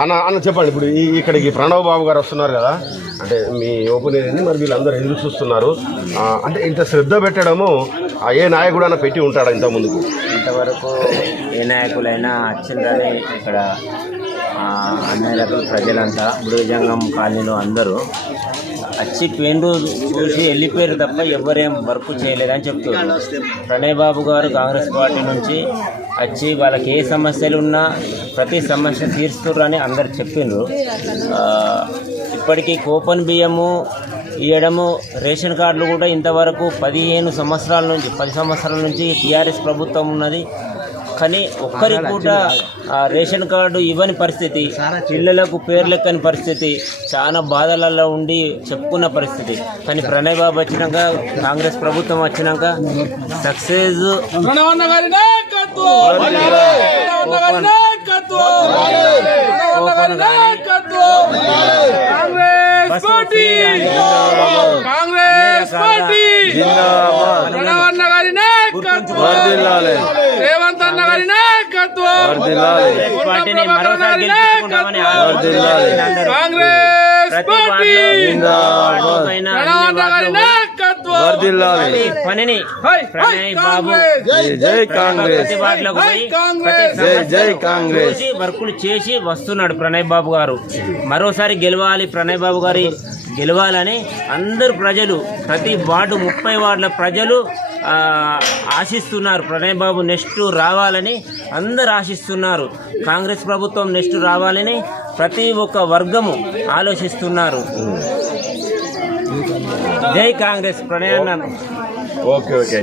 అన్న అన్న చెప్పండి ఇప్పుడు ఈ ఇక్కడికి ప్రణవ్ బాబు గారు వస్తున్నారు కదా అంటే మీ ఒపీనియన్ మరి వీళ్ళందరూ ఎదురు చూస్తున్నారు? అంటే ఇంత శ్రద్ధ పెట్టడము ఏ నాయకుడు అన్న పెట్టి ఉంటాడా ఇంత ముందుకు? ఇంతవరకు ఏ నాయకులైనా వచ్చిందని ఇక్కడ అన్నయ్యలకు ప్రజలంతా మృగజంగం కాలనీలో అందరూ. వచ్చి పెండు చూసి వెళ్ళిపోయారు తప్ప ఎవరేం వర్క్ చేయలేదని చెప్తున్నారు. ప్రణయ్ బాబు గారు కాంగ్రెస్ పార్టీ నుంచి వచ్చి వాళ్ళకి ఏ సమస్యలు ఉన్నా ప్రతి సమస్య తీరుస్తుర్రని అందరు చెప్పిండ్రు. ఆ, ఇప్పటికీ కూపన్ బియ్యము ఇవ్వడము రేషన్ కార్డులు కూడా ఇంతవరకు పదిహేను సంవత్సరాల నుంచి పది సంవత్సరాల నుంచి టీఆర్ఎస్ ప్రభుత్వం ఉన్నది. కానీ ఒక్కరికి కూడా ఆ, రేషన్ కార్డు ఇవ్వని పరిస్థితి పిల్లలకు పేర్లెక్కని పరిస్థితి చాలా బాధలలో ఉండి చెప్పుకున్న పరిస్థితి. కానీ ప్రణయ్ బాబు వచ్చినాక కాంగ్రెస్ ప్రభుత్వం వచ్చినాక సక్సెస్ నాయకత్వం కాంగ్రెస్ పార్టీ కాంగ్రెస్ పార్టీ. ప్రణవన్న గారి నాయకత్వం. రేవంత్ అన్న గారి నాయకత్వం. ఆలోచిస్తున్నారు అందరూ. కాంగ్రెస్ పార్టీ. ప్రణవన్న గారి నాయకత్వం. ప్రతి పనిని ప్రణయ్ బాబు కాంగ్రెస్. జై కాంగ్రెస్. సమస్య జై కాంగ్రెస్. వర్కులు చేసి వస్తున్నాడు ప్రణయ్ బాబు గారు. మరోసారి గెలవాలి ప్రణయ్ బాబు గారి గెలవాలని అందరు ప్రజలు ప్రతి వార్డు ముప్పై వార్డుల ప్రజలు ఆ, ఆశిస్తున్నారు. ప్రణయ్ బాబు నెక్స్ట్ రావాలని అందరు ఆశిస్తున్నారు. కాంగ్రెస్ ప్రభుత్వం నెక్స్ట్ రావాలని ప్రతి ఒక్క వర్గము ఆలోచిస్తున్నారు. జై కాంగ్రెస్ ప్రణయాన్న. Okay okay.